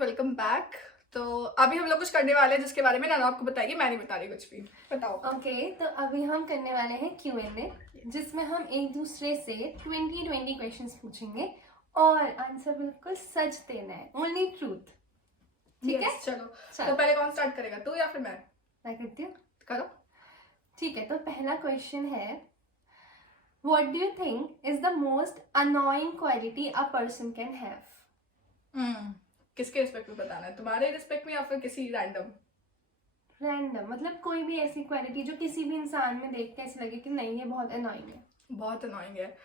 Welcome back. तो अभी हम लोग कुछ करने वाले हैं जिसके बारे में नाना आपको बताएगी, मैं नहीं बता रही कुछ भी। बताओ। ओके, तो अभी हम करने वाले हैं Q&A, जिसमें हम एक दूसरे से 20 क्वेश्चंस पूछेंगे और आंसर बिल्कुल सच देना है, ओनली ट्रूथ। ठीक है, चलो। चलो। तो पहले कौन स्टार्ट करेगा, तू या फिर मैं करती हूँ। करो। ठीक है, तो पहला क्वेश्चन है, what do you think is the most annoying quality a person can have? किसके रिस्पेक्ट में बताना है, तुम्हारे रिस्पेक्ट में या फिर किसी रैंडम? रैंडम, मतलब कोई भी ऐसी क्वालिटी जो किसी भी इंसान में देख के ऐसे लगे कि नहीं ये बहुत अनोइंग है। बहुत अनोइंग है।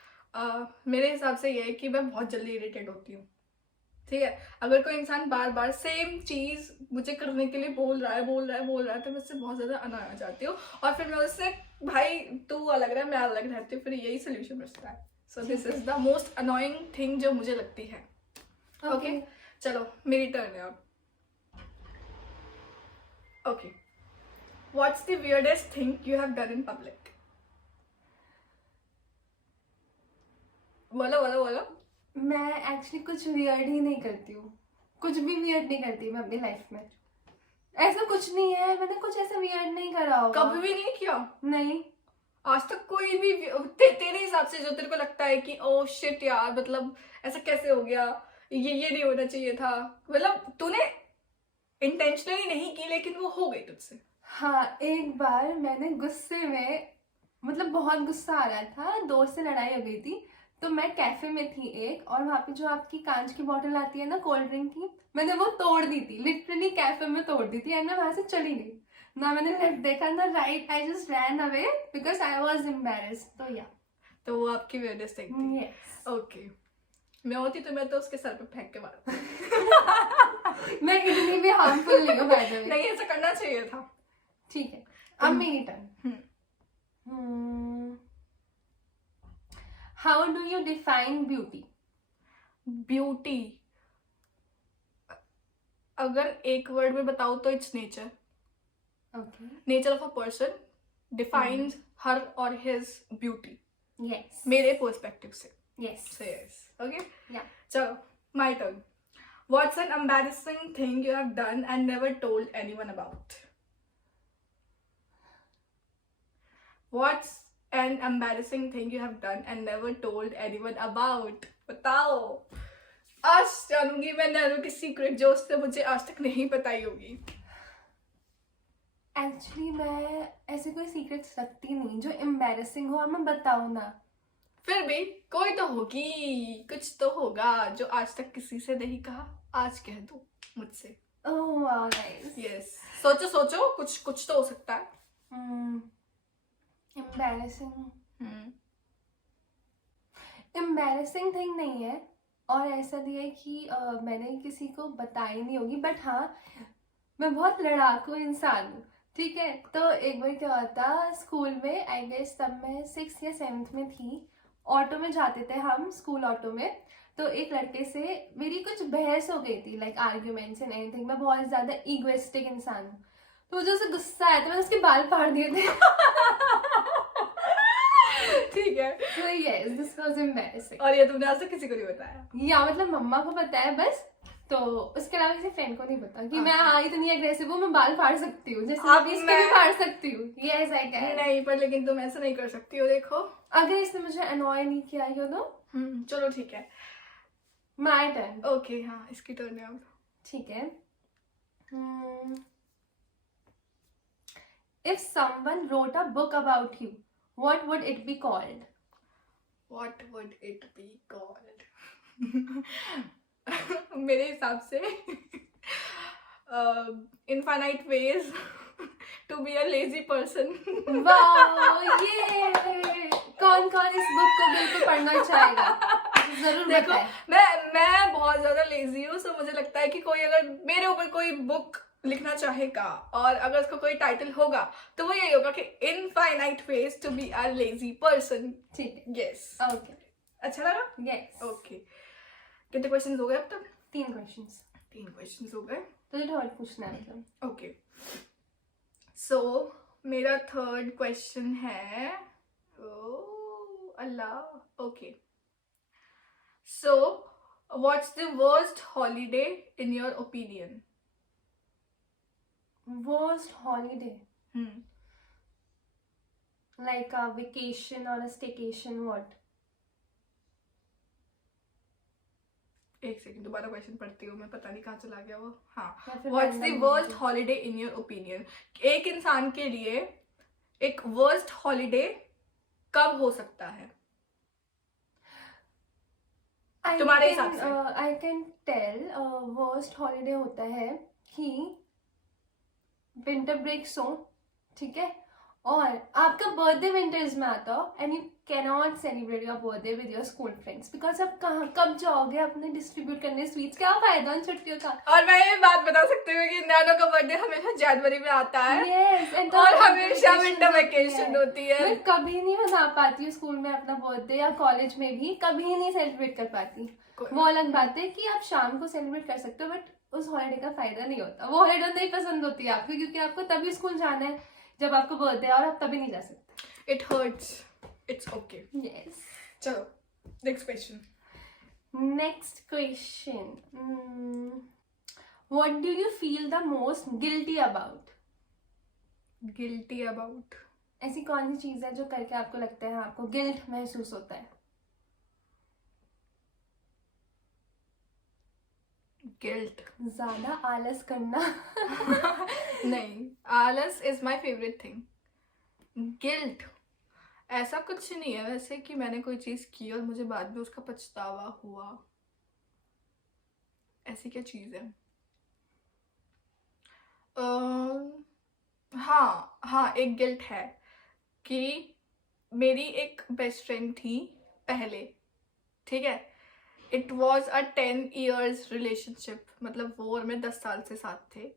मेरे हिसाब से ये है कि मैं बहुत जल्दी इरिटेट होती हूँ। ठीक है, अगर कोई इंसान बार बार सेम चीज मुझे करने के लिए बोल रहा है तो मैं उससे बहुत ज्यादा अनॉय हो जाती हूँ और फिर मैं उससे, भाई तू अलग रहा मैं अलग रहती हूँ, फिर यही सोल्यूशन बचता है। So this is the most annoying thing जो मुझे लगती है। ओके, चलो मेरी टर्न है अब। Okay, what's the weirdest thing you have done in public? बोलो बोलो बोलो। मैं एक्चुअली कुछ वियर्ड ही नहीं करती हूँ, कुछ भी वियर्ड नहीं करती मैं अपनी लाइफ में। ऐसा कुछ नहीं है, मैंने कुछ ऐसा वियर्ड नहीं करा होगा। कभी भी नहीं किया? नहीं, आज तक कोई भी तेरे हिसाब से जो तेरे को लगता है कि ओ शिट यार, मतलब ऐसा कैसे हो गया, ये नहीं होना चाहिए था, मतलब तूने इंटेंशनली नहीं की लेकिन वो हो गई तुझसे? हाँ एक बार मैंने गुस्से में, मतलब बहुत गुस्सा आ रहा था, दोस्त से लड़ाई हो गई थी, तो मैं कैफे में थी एक, और वहाँ पे जो आपकी कांच की बोतल आती है ना कोल्ड ड्रिंक की, मैंने वो तोड़ दी थी, लिटरली कैफे में तोड़ दी थी, एंड मैं वहां से चली गई। ना मैंने लेफ्ट देखा ना right, I just ran away because I was embarrassed. तो या तो वो आपकी weirdest thing थी। यस। ओके, मैं होती तो मैं तो उसके सर पे फेंक के मार मैं इतनी भी हार्मफुल नहीं हूँ बाय द वे। नहीं, ऐसा करना चाहिए था। ठीक है, अब मेरी turn. How do you define beauty? Beauty अगर एक वर्ड में बताऊं तो it's nature. Okay, nature of a person defines her और हिज ब्यूटी, यस मेरे पर्सपेक्टिव से। Yes yes, okay. या। चलो my turn. What's an embarrassing thing you have done and never told anyone about? What's an embarrassing thing you have done and never told anyone about? बताओ। आज जानूंगी मैं nano की secret जो उसने मुझे आज तक नहीं बताई होगी। एक्चुअली मैं ऐसे कोई सीक्रेट रखती नहीं जो एम्बैरेसिंग हो और मैं बताऊँ ना। फिर भी कोई तो होगी, कुछ तो होगा जो आज तक किसी से नहीं कहा, आज कह दो मुझसे। Oh wow nice. यस, सोचो सोचो, कुछ कुछ तो हो सकता है। एम्बैरेसिंग थिंग नहीं है, और ऐसा नहीं है कि मैंने किसी को बताई नहीं होगी, बट हाँ मैं बहुत लड़ाकू इंसान हूँ। ठीक है, तो एक बार क्या हुआ था स्कूल में, आई गेस तब मैं 6th या 7th में थी, ऑटो में जाते थे हम, स्कूल ऑटो में, तो एक लड़के से मेरी कुछ बहस हो गई थी, लाइक आर्ग्यूमेंट्स एंड एनीथिंग। मैं बहुत ज्यादा ईगोइस्टिक इंसान हूँ, तो मुझे उससे गुस्सा आया तो मैंने उसके बाल फाड़ दिए थे। ठीक है, So yes, this was embarrassing. और ये तुमने आज तक किसी को नहीं बताया? या मतलब मम्मा को पता है बस, तो उसके अलावा किसी फ्रेंड को नहीं पता कि मैं हाँ इतनी अग्रेसिव हूँ, मैं बाल फाड़ सकती हूँ, जैसे अब मैं इसके मैं- भी फाड़ सकती हूँ। Yes I can. नहीं, पर लेकिन तुम ऐसा नहीं कर सकती हो, देखो। अगर इसने मुझे अनॉय नहीं किया यू नो। चलो ठीक है, माय टर्न। ओके। हाँ, इसकी टर्न है अब। ठीक है। If someone wrote a book about you, what would it be called? What would it be called? मेरे हिसाब से infinite ways to be a lazy person. Wow, ये कौन कौन इस बुक को बिल्कुल पढ़ना चाहेगा, जरूर देखो, बताएं। मैं बहुत ज्यादा लेजी हूँ, सो मुझे लगता है कि कोई अगर मेरे ऊपर कोई बुक लिखना चाहेगा और अगर उसका कोई टाइटल होगा तो वो यही होगा कि infinite ways to be a lazy person. ठीक है, यस, ओके, अच्छा लगा? यस। ओके, कितने क्वेश्चंस हो गए अब तक? 3 क्वेश्चंस। 3 क्वेश्चंस हो गए। तुझे थर्ड पूछना है मतलब। ओके, सो मेरा थर्ड क्वेश्चन है, ओ Allah, okay, so What's the worst holiday in your opinion? Worst holiday, Hmm. like a vacation or a staycation, what? एक सेकंड, दोबारा क्वेश्चन पढ़ती हूँ मैं, पता नहीं कहाँ चला गया वो. हाँ. या फिर What's the random worst holiday? holiday in your opinion? एक इंसान के लिए एक worst holiday कब हो सकता है तुम्हारे हिसाब से? I can tell worst holiday होता है कि विंटर ब्रेक्स हो, ठीक है, और आपका बर्थडे विंटर्स में आता हो and you can not celebrate your birthday with your school friends, because आप कहाँ कब जाओगे अपने डिस्ट्रीब्यूट करने स्वीट्स, क्या फायदा उन छुट्टियों का. और मैं ये बात बता सकती हूँ कि नैनो का बर्थडे हमेशा जनवरी में आता है. Yes, and और तो हमेशा vacations विंटर होती वेकेशन है. होती है. मैं कभी नहीं मना पाती हूँ स्कूल में अपना बर्थडे, या कॉलेज में भी कभी नहीं सेलिब्रेट कर पाती. वो अलग बात है कि आप शाम को सेलिब्रेट कर सकते हो, बट उस हॉलीडे का फायदा नहीं होता. वो हॉलीडे नहीं पसंद होती है आपको, क्योंकि आपको तभी स्कूल जाना है जब आपको बर्थडे है, और आप तभी नहीं जा सकते. It hurts. It's okay. Yes. चलो next question. Next question. What do you feel the most guilty about? Guilty about? ऐसी कौन सी चीज है जो करके आपको लगता है आपको गिल्ट महसूस होता है? गिल्ट? ज्यादा आलस करना. नहीं, आलस is my favourite thing. Guilt ऐसा कुछ नहीं है वैसे कि मैंने कोई चीज की और मुझे बाद में उसका पछतावा हुआ. ऐसी क्या चीज है? हाँ हाँ, एक गिल्ट है कि मेरी एक बेस्ट फ्रेंड थी पहले, ठीक है. It was a 10 years relationship, मतलब वो और मैं 10 साल से साथ थे.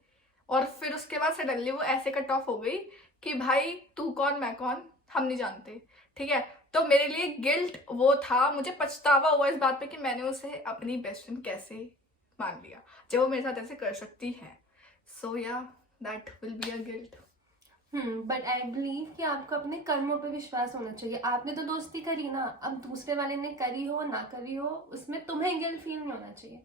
और फिर उसके बाद सडनली वो ऐसे कट ऑफ हो गई कि भाई तू कौन मैं कौन, हम नहीं जानते, ठीक है. तो मेरे लिए गिल्ट वो था, मुझे पछतावा हुआ इस बात पे कि मैंने उसे अपनी बेस्ट फ्रेंड कैसे मान लिया जब वो मेरे साथ ऐसे कर सकती है. सो या that will be a guilt. But I believe कि आपको अपने कर्मों पे विश्वास होना चाहिए. आपने तो दोस्ती करी ना, अब दूसरे वाले ने करी हो ना करी हो, उसमें तुम्हें गिल्ट फील नहीं होना चाहिए.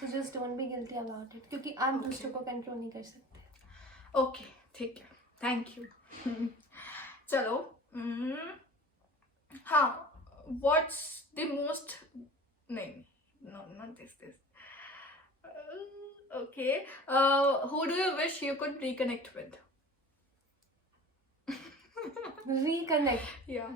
So just don't be guilty about it, क्योंकि आप Okay. दूसरों को कंट्रोल नहीं कर सकते. ओके ठीक है, थैंक यू. चलो. हाँ. व्हाट्स द मोस्ट, नहीं, no not this. Okay. Who do you wish you could reconnect with? Reconnect. Yeah.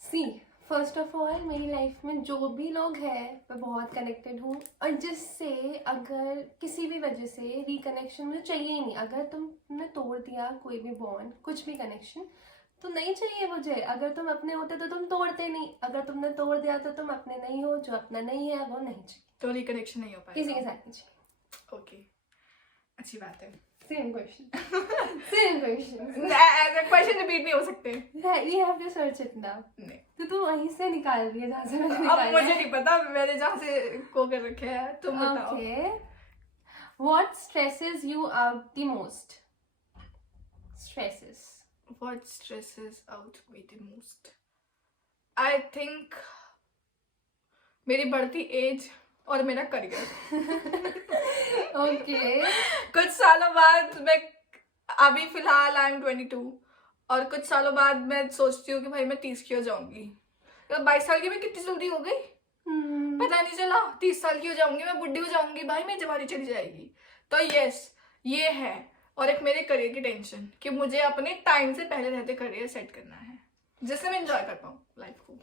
See, first of all मेरी लाइफ में जो भी लोग हैं मैं बहुत कनेक्टेड हूँ, और जिससे अगर किसी भी वजह से रिकनेक्शन मुझे चाहिए ही नहीं. अगर तुमने तोड़ दिया कोई भी बॉन्ड, कुछ भी कनेक्शन, तो नहीं चाहिए मुझे. अगर तुम अपने होते तो तुम तोड़ते नहीं, अगर तुमने तोड़ दिया तो तुम अपने नहीं हो. जो अपना नहीं है वो नहीं चाहिए, तो रिकनेक्शन नहीं हो किसी के पाएगा. साथ नहीं चाहिए. ओके, अच्छी बात है. Same question. Same question. Question repeat नहीं हो सकते. You have to search it now. नहीं, तो तुम वहीं से निकाल रही है जहाँ से मैंने अब निकाला मुझे है. नहीं पता, मैंने जहाँ से को कर रखे है, तुम बताओ. Okay. What stresses you out the most? Stresses. What stresses out me the most? I think मेरी बढ़ती एज और मेरा करियर. Okay. कुछ सालों बाद मैं, अभी फिलहाल आई एम 22, और कुछ सालों बाद मैं सोचती हूँ कि भाई मैं 30 की हो जाऊंगी. 22 साल की मैं कितनी जल्दी हो गई पता नहीं चला. 30 साल की हो जाऊंगी, मैं बुढ़ी हो जाऊंगी, भाई मेरी जवानी चली जाएगी. तो यस, ये है. और एक मेरे करियर की टेंशन कि मुझे अपने टाइम से पहले रहते करियर सेट करना है जिससे मैं एंजॉय कर पाऊँ लाइफ को.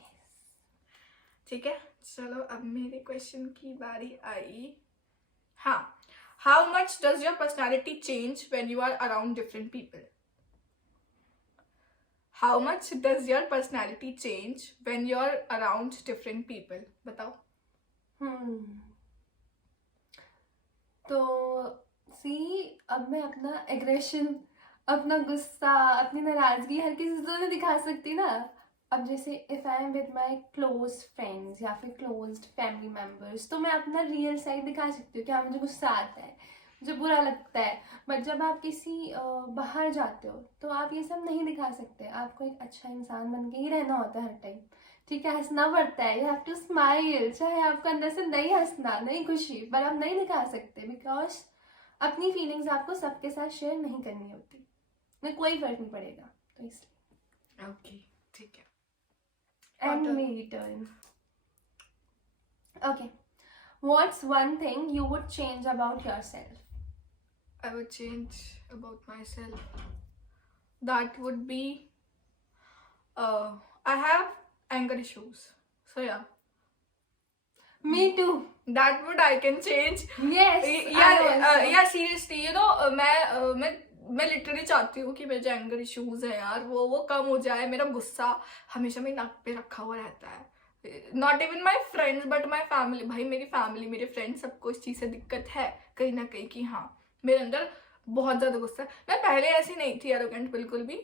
ठीक है, चलो अब मेरे क्वेश्चन की बारी आई. हाँ. How much does your personality change when you are around different people? How much does your personality change when you're around different people? बताओ. तो सी, अब मैं अपना एग्रेशन, अपना गुस्सा, अपनी नाराजगी हर किसी से तो नहीं दिखा सकती ना. अब जैसे if I am with my close friends या फिर क्लोज फैमिली मेम्बर्स, तो मैं अपना रियल साइड दिखा सकती हूँ कि हाँ मुझे गुस्सा आता है, मुझे बुरा लगता है. बट जब आप किसी बाहर जाते हो तो आप ये सब नहीं दिखा सकते. आपको एक अच्छा इंसान बन के ही रहना होता है हर टाइम. ठीक है, हंसना पड़ता है, यू हैव टू स्माइल, चाहे आपको अंदर से नहीं हंसना, नहीं खुशी, पर आप नहीं दिखा सकते, बिकॉज अपनी फीलिंग्स आपको सबके साथ शेयर नहीं करनी होती, में कोई फर्क नहीं पड़ेगा, तो इसलिए। ओके, ठीक है। And Pattern. मेरी turn. Okay, what's one thing you would change about yourself? I would change about myself. That would be, I have anger issues. So yeah, me too. that would I can change. Yes, Yeah, seriously, you know, मैं literally चाहती हूँ कि मेरे जो anger issues है यार, वो कम हो जाए। मेरा गुस्सा हमेशा मेरी नाक पे रखा हुआ रहता है। Not even my friends but my family, भाई मेरी फैमिली, मेरे फ्रेंड्स, सबको इस चीज़ से दिक्कत है कहीं ना कहीं कि हाँ, मेरे अंदर बहुत ज़्यादा गुस्सा है। मैं पहले ऐसी नहीं थी एरोगेंट, बिल्कुल भी।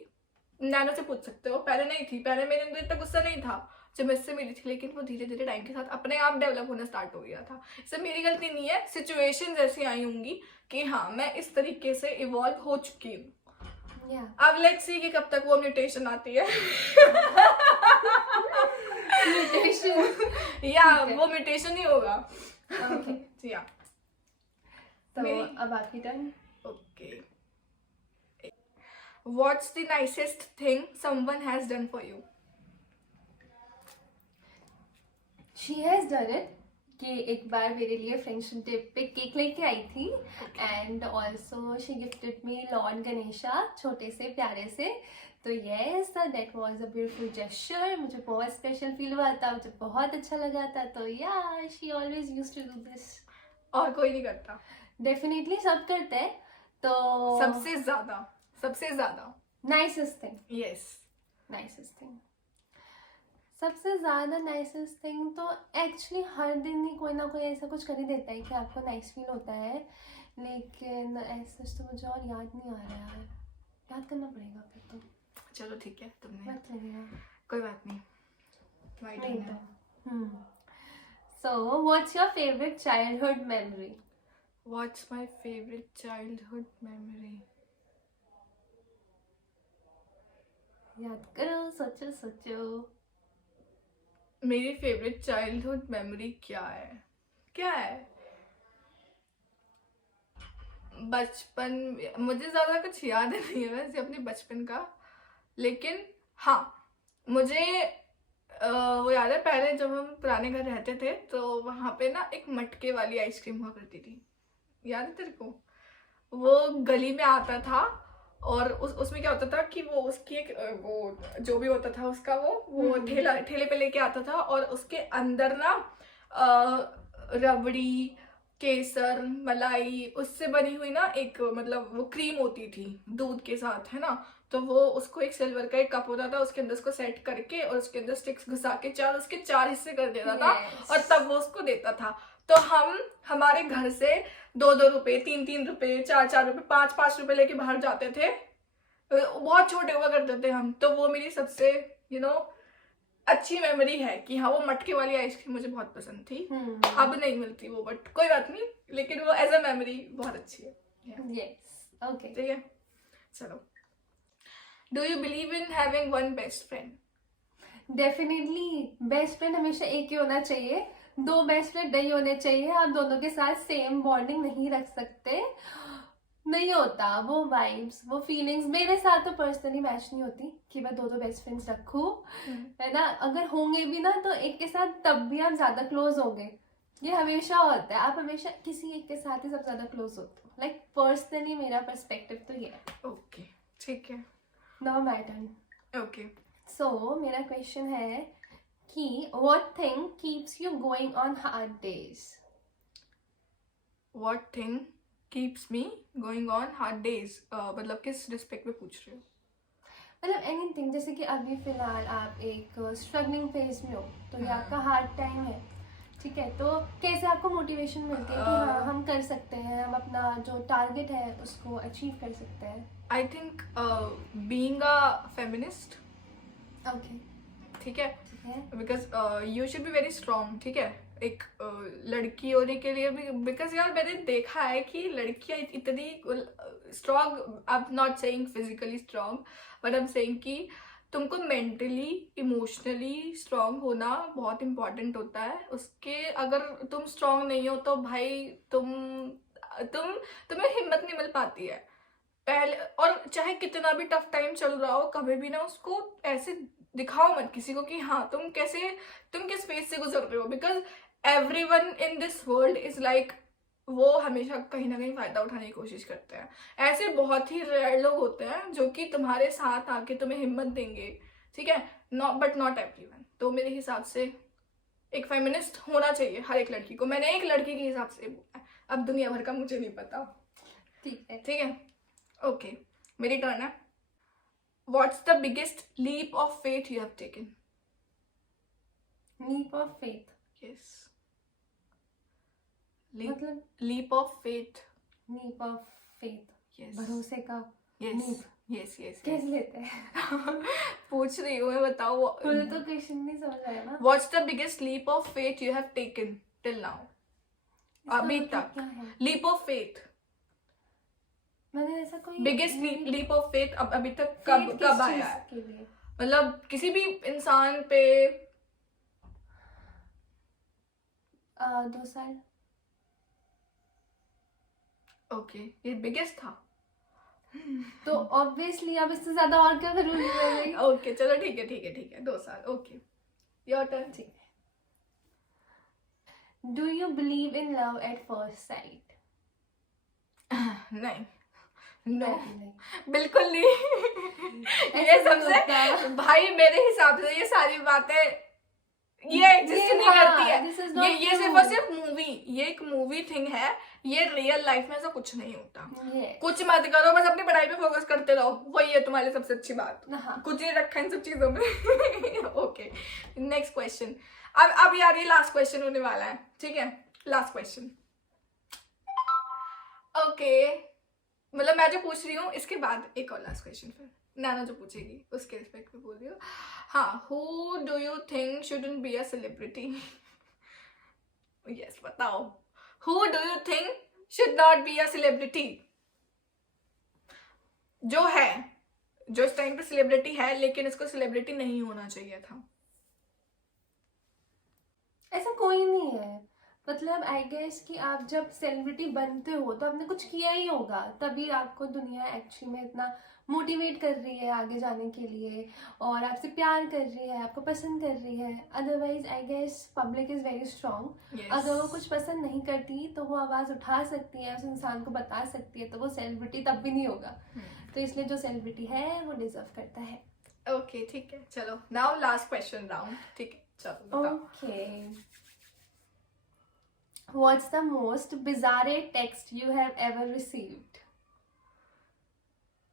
नैनो से पूछ सकते हो, पहले नहीं थी। पहले मेरे अंदर इतना गुस्सा नहीं था जब मैं इससे मिली थी, लेकिन वो धीरे धीरे टाइम के साथ अपने आप डेवलप होना स्टार्ट हो गया था। इससे मेरी गलती नहीं है, सिचुएशंस ऐसी आई होंगी कि हाँ, मैं इस तरीके से इवॉल्व हो चुकी हूँ। अब लेट्स सी कि कब तक वो म्यूटेशन आती है। या वो म्यूटेशन ही होगा। ओके, या तो अब आपकी turn. Okay, what's the nicest thing someone has done for you? She has done it कि एक बार मेरे लिए फ्रेंडशिप डे पे केक लेके आई थी, and also she gifted me Lord Ganesha, छोटे से प्यारे से। तो yes, that was a beautiful gesture, मुझे बहुत स्पेशल फील हुआ था, मुझे बहुत अच्छा लगा था। तो yeah, she always used to do this. और कोई नहीं करता? डेफिनेटली सब करते हैं। तो सबसे ज्यादा nicest thing, yes, nicest thing, सबसे ज़्यादा नाइसेस्ट थिंग तो एक्चुअली हर दिन ही कोई ना कोई ऐसा कुछ कर ही देता है कि आपको नाइस फील होता है, लेकिन ऐसा तो मुझे और याद नहीं आ रहा है, याद करना पड़ेगा फिर तो। चलो ठीक है, तुमने वक्त लगेगा, कोई बात नहीं। नहीं तो। So what's your favourite childhood memory? What's my favourite childhood memory? याद करो, सोचो सोचो। मेरी फेवरेट चाइल्डहुड मेमोरी क्या है? बचपन, मुझे ज्यादा कुछ याद नहीं है वैसे अपने बचपन का, लेकिन हाँ, मुझे वो याद है, पहले जब हम पुराने घर रहते थे तो वहां पे ना एक मटके वाली आइसक्रीम हुआ करती थी, याद है तेरे को? वो गली में आता था, और उसमें क्या होता था कि वो उसकी एक वो जो भी होता था उसका वो ठेले पे लेके आता था, और उसके अंदर ना रबड़ी, केसर, मलाई, उससे बनी हुई ना एक, मतलब वो क्रीम होती थी दूध के साथ, है ना। तो वो उसको एक सिल्वर का एक कप होता था, उसके अंदर उसको सेट करके और उसके अंदर स्टिक्स घुसा के उसके 4 हिस्से कर देता था, और तब वो उसको देता था। तो हम हमारे घर से 2-2 रुपए, 3-3 रुपए, 4-4 रुपए, 5-5 रुपए लेके बाहर जाते थे। बहुत छोटे हुआ करते थे हम, तो वो मेरी सबसे अच्छी मेमोरी है कि हाँ, वो मटके वाली आइसक्रीम मुझे बहुत पसंद थी। अब नहीं मिलती वो, बट कोई बात नहीं, लेकिन वो एज अ मेमोरी बहुत अच्छी है। यस, ओके, ठीक है, चलो। Do you believe in having one best friend? Definitely best friend हमेशा एक ही होना चाहिए, 2 बेस्ट फ्रेंड नहीं होने चाहिए। आप दोनों के साथ सेम बॉन्डिंग नहीं रख सकते, नहीं होता वो वाइब्स, वो फीलिंग्स। मेरे साथ तो पर्सनली मैच नहीं होती कि मैं 2 बेस्ट फ्रेंड्स रखूं, है ना। अगर होंगे भी ना तो एक के साथ तब भी आप ज्यादा क्लोज होंगे, ये हमेशा होता है, आप हमेशा किसी एक के साथ ही सब ज्यादा क्लोज होते हो। लाइक पर्सनली मेरा पर्सपेक्टिव तो ये है। ओके, ठीक है, नाउ माय टर्न। ओके। सो मेरा क्वेश्चन है कि what thing keeps you going on hard days? What thing keeps me going on hard days, मतलब किस रिस्पेक्ट में पूछ रहे हो? मतलब एनीथिंग, जैसे कि अभी फिलहाल आप एक स्ट्रगलिंग फेज में हो, तो ये आपका हार्ड टाइम है, ठीक है। तो कैसे आपको मोटिवेशन मिलती है कि हाँ, हम कर सकते हैं, हम अपना जो टारगेट है उसको अचीव कर सकते हैं? I think being a feminist. Okay, ठीक है, ठीक है, because you should be very strong, ठीक है, एक लड़की होने के लिए भी। बिकॉज यार मैंने देखा है कि लड़कियां इतनी strong, I am not saying physically strong, but I am saying कि तुमको मेंटली इमोशनली स्ट्रांग होना बहुत इम्पोर्टेंट होता है। उसके अगर तुम स्ट्रांग नहीं हो तो भाई तुम्हें हिम्मत नहीं मिल पाती है पहले। और चाहे कितना भी टफ टाइम चल रहा हो, कभी भी ना उसको ऐसे दिखाओ मत किसी को कि हाँ तुम किस फेज से गुजर रहे हो, because everyone in this world is like, वो हमेशा कहीं ना कहीं फायदा उठाने की कोशिश करते हैं। ऐसे बहुत ही रेयर लोग होते हैं जो कि तुम्हारे साथ आके तुम्हें हिम्मत देंगे, ठीक है, बट नॉट एवरीवन। तो मेरे हिसाब से एक फेमिनिस्ट होना चाहिए हर एक लड़की को। मैंने एक लड़की के हिसाब से बोला है, अब दुनिया भर का मुझे नहीं पता। ठीक है। ठीक है, ओके, मेरी टर्न है। What's the biggest leap of faith you have taken? Leap of faith yes, मतलब leap of faith. Leap of faith yes, भरोसे का यस, लीप यस, यस। कैसे लेते हैं? पूछ रही हूँ मैं, बताओ। मुझे तो क्वेश्चन नहीं समझ आया ना। What's the biggest leap of faith you have taken till now? इसका अभी मतलब तक क्या है? लीप ऑफ फेथ, मैंने ऐसा कोई बिगेस्ट लीप ऑफ फेथ अभी तक faith किस कब आया चीज़ है? के लिए? मतलब किसी भी इंसान पे। 2 साल। ओके, ये बिगेस्ट था। तो ऑब्वियसली अब इससे ज्यादा और क्या करूंगी मैं? ओके चलो, ठीक है, ठीक है, ठीक है, 2 साल। Okay, your turn. ठीक है। Do you believe in love at first sight? नहीं, नो, नहीं। बिल्कुल नहीं। ये ऐसा नहीं सबसे होता। भाई मेरे हिसाब से ये सारी बातें ये एग्जिस्ट नहीं करती This is है। not ये सिर्फ true. और सिर्फ मूवी, ये एक मूवी थिंग है। ये रियल लाइफ में ऐसा कुछ नहीं होता। Yes. कुछ मत करो, बस अपनी पढ़ाई पे फोकस करते रहो, वही है तुम्हारी सबसे अच्छी बात। हाँ। कुछ नहीं रखा इन सब चीजों में। Okay, next question. अब यार ये लास्ट क्वेश्चन होने वाला है, ठीक है, लास्ट क्वेश्चन। ओके, मतलब मैं जो पूछ रही हूँ इसके बाद एक और लास्ट क्वेश्चन, फिर नैना जो पूछेगी उसके रिस्पेक्ट में बोल रही हूँ। हाँ, who do you think shouldn't be a celebrity? Yes, बताओ, who do you think should not be a celebrity? जो इस टाइम पे सेलिब्रिटी है लेकिन इसको सेलिब्रिटी नहीं होना चाहिए था। ऐसा कोई नहीं है। मतलब आई गेस कि आप जब सेलिब्रिटी बनते हो तो आपने कुछ किया ही होगा, तभी आपको दुनिया एक्चुअली में इतना मोटिवेट कर रही है आगे जाने के लिए, और आपसे प्यार कर रही है, आपको पसंद कर रही है। Otherwise I guess public is very strong. Yes. अगर वो कुछ पसंद नहीं करती तो वो आवाज़ उठा सकती है, उस इंसान को बता सकती है, तो वो सेलिब्रिटी तब भी नहीं होगा। तो इसलिए जो सेलिब्रिटी है वो डिजर्व करता है। ओके, ठीक है, चलो नाउ लास्ट क्वेश्चन राउंड। ठीक है, चलो बताओ। Okay. What's the most bizarre text you have ever received?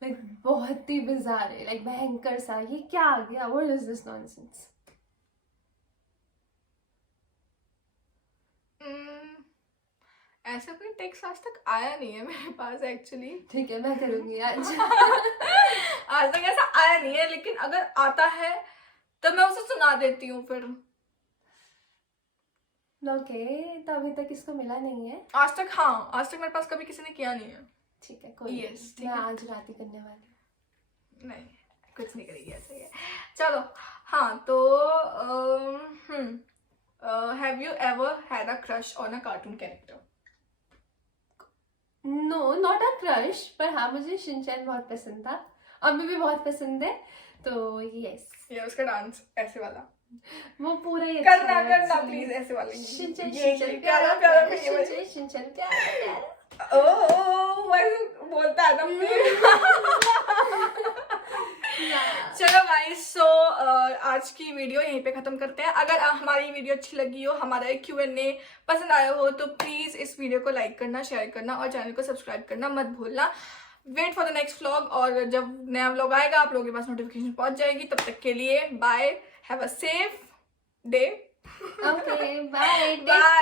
Like बहुत ही bizarre है, like भयंकर सा, ये क्या आ गया? What is this nonsense? ऐसा कोई टेक्स्ट आज तक आया नहीं है मेरे पास एक्चुअली। ठीक है, मैं करूँगी आज। आज तक ऐसा आया नहीं है, लेकिन अगर आता है तो मैं उसे सुना देती हूँ फिर। ओके, तो अभी तक इसको मिला नहीं है। आज तक मेरे पास कभी किसी ने किया नहीं है। ठीक है, कोई Yes, नहीं, ठीक मैं है। आज रात ही करने वाली हूँ। नहीं, कुछ नहीं करेगी, ऐसे ही है। चलो, हाँ, तो have you ever had a crush on a cartoon character? No, not a crush, पर हाँ मुझे शिनचैन बहुत पसंद था, अभी भी बहुत पसंद है। तो यस, ये उसका डांस ऐसे वाला वो पूरा ही अच्छा करना है actually. प्लीज, ऐसे वाला। शिनचैन ये शिनचैन प्यारा प्यारा प्यारा प्यारा, प्यारा। शिनचैन शिनचैन प्यारा प्यारा। ओ वैसे बोलता है ना। चलो गाइस, सो आज की वीडियो यहीं पे खत्म करते हैं। अगर हमारी वीडियो अच्छी लगी हो, हमारा Q&A पसंद आया हो, तो प्लीज इस वीडियो को लाइक करना, शेयर करना और चैनल को सब्सक्राइब करना मत भूलना। Wait for the next vlog, और जब नया व्लॉग आएगा आप लोगों के पास नोटिफिकेशन पहुंच जाएगी। तब तक के लिए bye, have a safe day. Okay, bye. Bye.